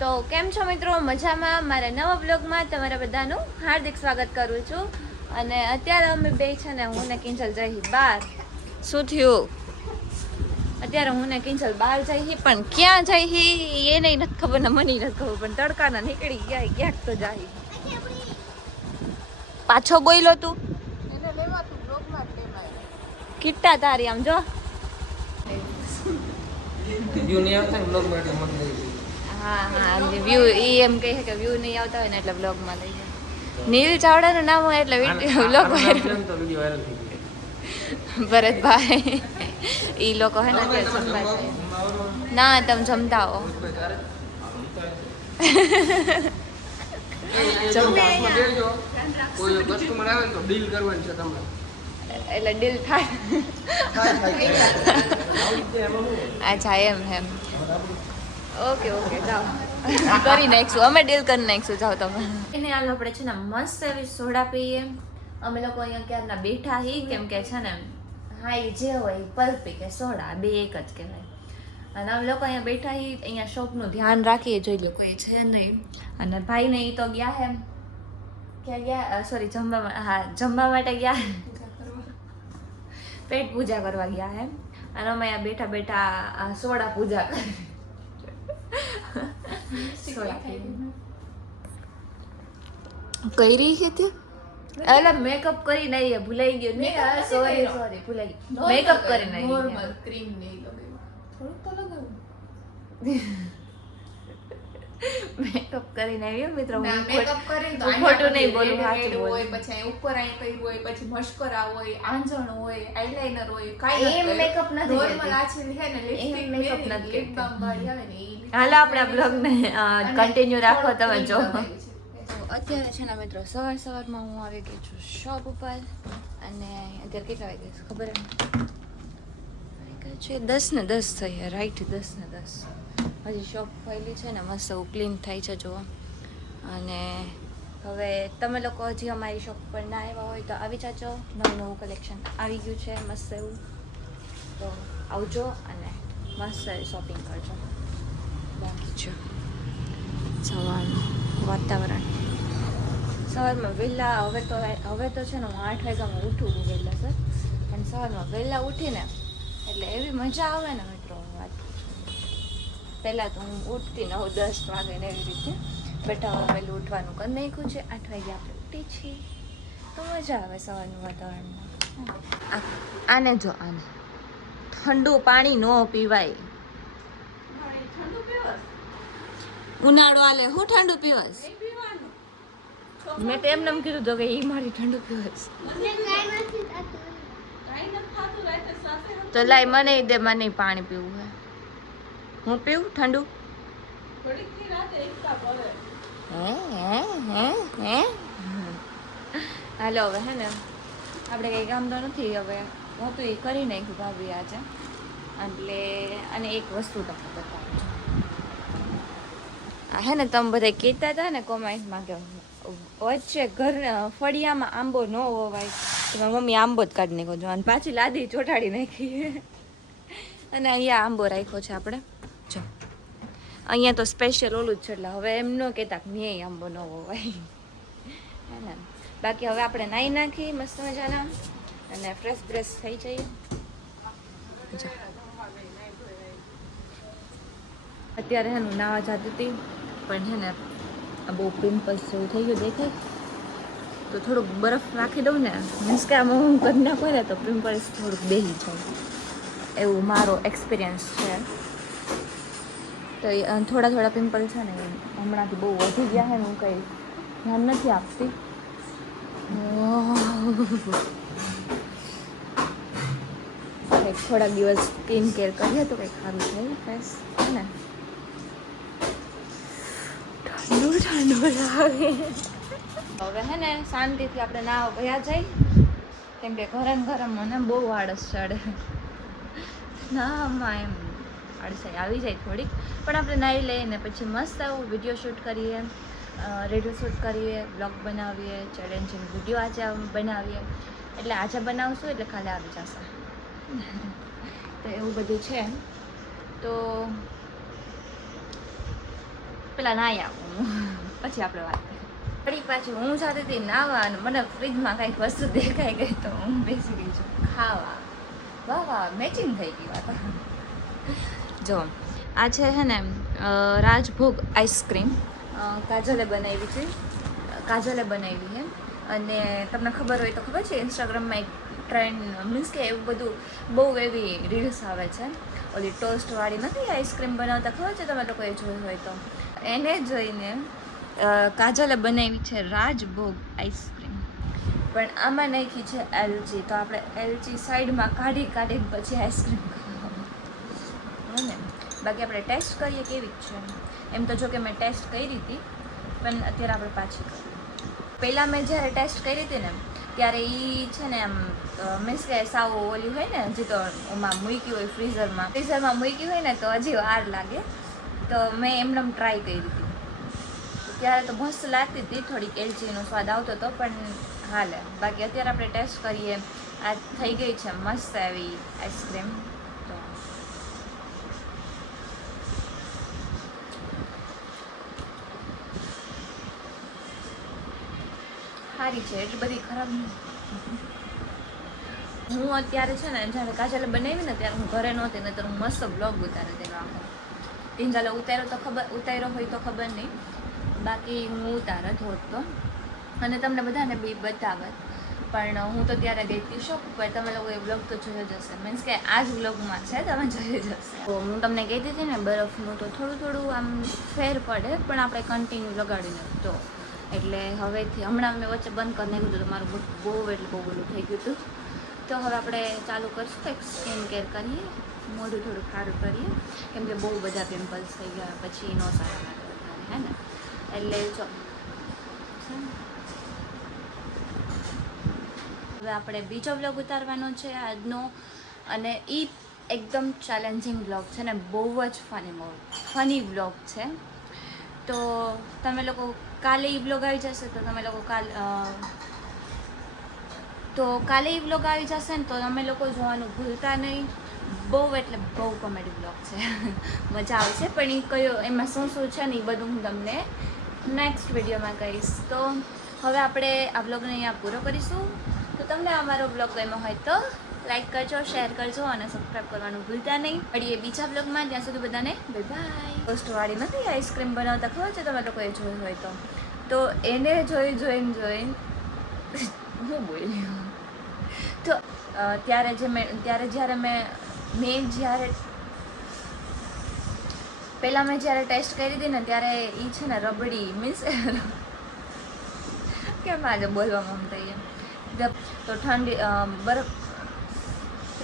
તો કેમ છો મિત્રો? મજામાં? મારા નવા બ્લોગમાં તમારા બધાનું હાર્દિક સ્વાગત કરું છું. અને અત્યારે અમે બે છે ને હું ને કિંજલ જઈ બહાર. શું થયું? અત્યારે હું ને કિંજલ બહાર જઈ પણ ક્યાં જઈ એ નહીં નથી ખબર ને મને નથી ખબર, પણ તડકાના નીકળી ગયા ક્યાંક તો જાય. પાછો બોલ્યો તું કિટ્ટા તારી આમ જો. હા હા વ્યૂ ઈ એમ કહે કે વ્યૂ નહીં આવતા હોય ને એટલે બ્લોગમાં લઈ જાય. નીલ ચાવડાનું નામ હોય એટલે બ્લોગ વાયરલ. ભરતભાઈ ઈ લોકો હે ને અત્યારે જમવા જાય. ના તમે જમતા હો. એટલે ડીલ થાય. અચ્છા એમ. ઓકે જાઓ કરી નાખીશું, અમે ડીલ કરી નાખીશું. જાઓ તમે એને હાલ આપણે છે ને મસ્ત એવી સોડા પીએ. અમે લોકો અહીંયા ક્યારના બેઠા હી કેમ કે છે ને હા એ જે હોય પલ્પી કે સોડા બે એક જ કહેવાય. અને અમે લોકો અહીંયા બેઠા હી, અહીંયા શોપનું ધ્યાન રાખીએ જોઈ લો કોઈ છે નહીં. અને ભાઈને એ તો ગયા હે ક્યાં ગયા, સોરી જમવા માટે ગયા, પેટ પૂજા કરવા ગયા હે. અને અમે અહીંયા બેઠા સોડા પૂજા કરી રહી છે તે એટલે મેકઅપ કરીને આવીએ, ભૂલાઈ ગયો ને. સોરી ભૂલાઈ ગયો. મેકઅપ કરીને આવી નોર્મલ ક્રીમ નહીં લગાવ્યું, થોડુંક તો લગાવ્યું. મેકઅપ કરીને આવ્યો મિત્રો. મેકઅપ કરીને તો ખોટું નહીં બોલું, સાચું બોલું. પછી અહીં ઉપર અહીં કર્યું હોય, પછી મસ્કરા હોય, આંજણ હોય, આઈલાઇનર હોય, કાઈ એમ મેકઅપ નથી. નોર્મલ આ છે ને લિપસ્ટિક મેકઅપ નથી, લિપ બામ વાળી આવે ને ઈ. હાલો આપણે આ બ્લોગ ને કન્ટિન્યુ રાખો તમે જો. અત્યારે છે ને મિત્રો સવારમાં હું આવી ગઈ છું શોપ ઉપર. અને અત્યારે કેટલા વાગ્યા છે ખબર છે? 10:10 થઈ રાઈટ, 10:10. હજી શોપ ખોલી છે ને મસ્ત એવું ક્લીન થાય છે જો. અને હવે તમે લોકો હજી અમારી શોપ પર ના આવ્યા હોય તો આવી જાજો, નવું કલેક્શન આવી ગયું છે મસ્ત એવું. તો આવજો અને મસ્ત શોપિંગ કરજો. બાકી જો સવારનું વાતાવરણ, સવારમાં વહેલા હવે તો છે ને હું 8 વાગ્યામાં ઉઠું છું વહેલા સર. પણ સવારમાં વહેલા ઉઠીને એટલે એવી મજા આવે ને મિત્રો વાત. પહેલાં તો હું ઉઠતી 9-10 વાગે ને એવી રીતે, બટ હવે પહેલું ઉઠવાનું કરી નાખ્યું છે. 8 વાગે આપણે ઉઠી છીએ તો મજા આવે સવારનું વાતાવરણમાં. આને જો આને ઠંડુ પાણી ન પીવાય. ઉનાળો આલે હું ઠંડુ પીવાસ? મેં તો એમને કીધું તો કે એ મારી ઠંડુ પીવાસ. તો લાય મને દે, મને પાણી પીવું હે. હું પીવું ઠંડુ? હાલો હવે હે ને આપણે કઈ કામ તો નથી, હવે હું તો એ કરી નાખ્યું ભાભી આજે. એટલે અને એક વસ્તુ તમને બતાવું છું. હે ને તમે બધા કહેતા હતા ને કોમેન્ટમાં કે વચ્ચે ઘર ફળિયામાં આંબો ન હોવાય, તો મારી મમ્મી આંબો જ કાઢી નાખ્યો જો. અને પાછી લાદી ચોટાડી નાખી. અને અહીંયા આંબો રાખ્યો છે આપણે જો. અહીંયા તો સ્પેશિયલ ઓલું જ છે, એટલે હવે એમ ન કહેતા કે મેં આંબો ન હોવાય હે ને. બાકી હવે આપણે નાહી નાખી મસ્ત મજાના અને ફ્રેશ થઈ જઈએ. અત્યારે હેનું નાવા જતી હતી પણ હે ને બહુ પિમ્પલ્સ જેવું થઈ ગયું દેખાય, તો થોડુંક બરફ નાખી દઉં ને, મીન્સ કે આમાં હું કરી નાખું ને તો પિમ્પલ્સ થોડુંક બેસી જાય, એવું મારો એક્સપિરિયન્સ છે. તો એ થોડા પિમ્પલ છે ને હમણાંથી બહુ વધી ગયા છે ને હું કંઈ ધ્યાન નથી આપતી. થોડાક દિવસ સ્કિન કેર કરીએ તો કંઈક સારું થાય ફેસ હે ને. ઠંડુ લાગે. હવે હે ને શાંતિથી આપણે નાવા ગયા જાય, કેમ કે ઘરે મને બહુ આળસ ચડે નામાં. એમ આળસાઈ આવી જાય થોડીક, પણ આપણે નાહી લઈએ ને પછી મસ્ત આવું વિડીયો શૂટ કરીએ, રેડિયો શૂટ કરીએ, બ્લોગ બનાવીએ, ચેલેન્જિંગ વિડીયો આજે બનાવીએ. એટલે આજે બનાવશું એટલે કાલે આવી જશે. તો એવું બધું છે. તો પેલા નાહી આવું પછી આપણે વાત કરીએ. ફરી પાછી હું જતી હતી નાહવા અને મને ફ્રીજમાં કાંઈક વસ્તુ દેખાઈ ગઈ તો હું બેસી ગઈ છું ખાવા. વાહ વાહ મેચિંગ થઈ ગઈ વાત. જો આ છે હે ને રાજભોગ આઈસ્ક્રીમ કાજલે બનાવી છે. કાજલે બનાવી છે અને તમને ખબર હોય તો ખબર છે ઇન્સ્ટાગ્રામમાં એક ટ્રેન્ડ મીન્સ કે એવું બધું બહુ એવી રીલ્સ આવે છે. ઓલી ટોસ્ટવાળી નથી આઈસ્ક્રીમ બનાવતા, ખબર છે તમે લોકોએ જોયું હોય તો. એને જોઈને કાજલે બનાવી છે રાજભોગ આઈસ્ક્રીમ, પણ આમાં નાખી છે એલચી. તો આપણે એલચી સાઈડમાં કાઢીને પછી આઈસ્ક્રીમ ખાવા ને. બાકી આપણે ટેસ્ટ કરીએ કેવી છે. એમ તો જો કે મેં ટેસ્ટ કરી હતી, પણ અત્યારે આપણે પાછી કરીએ. પહેલાં મેં જ્યારે ટેસ્ટ કરી હતી ને ત્યારે એ છે ને એમ મીન્સ કે સાવ ઓલી હોય ને હજી તો ઓમાં મૂકી હોય ફ્રીઝરમાં મૂકી હોય ને તો હજી વાર લાગે. તો મેં એમને ટ્રાય કરી હતી ત્યારે તો મસ્ત લાગતી હતી, થોડીક એલચીનો સ્વાદ આવતો હતો, પણ હાલે. બાકી અત્યારે આપણે ટેસ્ટ કરીએ. આ થઈ ગઈ છે મસ્ત એવી આઈસ્ક્રીમ. તો સારી છે, એટલી બધી ખરાબ નહીં. હું અત્યારે છે ને જ્યારે કાજલે બનાવી ને ત્યારે હું ઘરે નહોતી, ને તો હું મસ્ત બ્લોગ ઉતારે તેનો આખો. ટીંગાલો ઉતાર્યો હોય તો ખબર નહીં, બાકી હું ઉતારત હોત તો અને તમને બધાને બી બતાવત. પણ હું તો ત્યારે ગઈ હતી શોપ ઉપર. તમે લોકો એ બ્લોગ તો જોયો જ હશે, મીન્સ કે આ જ બ્લોગમાં છે, તમે જોયો જ હશે. તો હું તમને કહેતી હતી ને બરફનું તો થોડું આમ ફેર પડે, પણ આપણે કન્ટિન્યુ લગાડીને તો એટલે હવેથી હમણાં મેં વચ્ચે બંધ કરી નાખ્યું હતું, તો મારું બહુ બધું થઈ ગયું હતું. તો હવે આપણે ચાલુ કરશું કંઈક સ્કિન કેર કરીએ, મોઢું થોડું ખારું કરીએ, કેમ કે બહુ બધા પિમ્પલ્સ થઈ ગયા પછી નો સારા લાગે વધારે, હે ને. એટલે જો હવે આપણે બીજો બ્લોગ ઉતારવાનો છે આજનો, અને એ એકદમ ચેલેન્જિંગ બ્લોગ છે ને બહુ જ ફની બ્લોગ છે. તો તમે લોકો કાલે એ બ્લોગ આવી જશે, તો તમે લોકો કાલે એ બ્લોગ આવી જશે ને તો તમે લોકો જોવાનું ભૂલતા નહીં. બહુ એટલે બહુ કોમેડી બ્લોગ છે, મજા આવશે. પણ એ કયો એમાં શું છે ને એ બધું હું તમને નેક્સ્ટ વિડીયોમાં કહીશ. તો હવે આપણે આ બ્લોગને અહીંયા પૂરો કરીશું. તો તમને અમારો બ્લોગ ગમ્યો હોય તો લાઈક કરજો, શેર કરજો અને સબસ્ક્રાઈબ કરવાનું ભૂલતા નહીં. મળીએ બીજા બ્લોગમાં, ત્યાં સુધી બધાને બાય બાય. ટોસ્ટવાળી નથી આઈસ્ક્રીમ બનાવતા, ખબર છે તમે લોકોએ જોયું હોય તો એને જોઈને હું બોલી. તો પહેલાં મેં જ્યારે ટેસ્ટ કરી હતી ને ત્યારે એ છે ને રબડી મીન્સ કેમ આજે બોલવામાં આમ થઈએ તો ઠંડી બરફ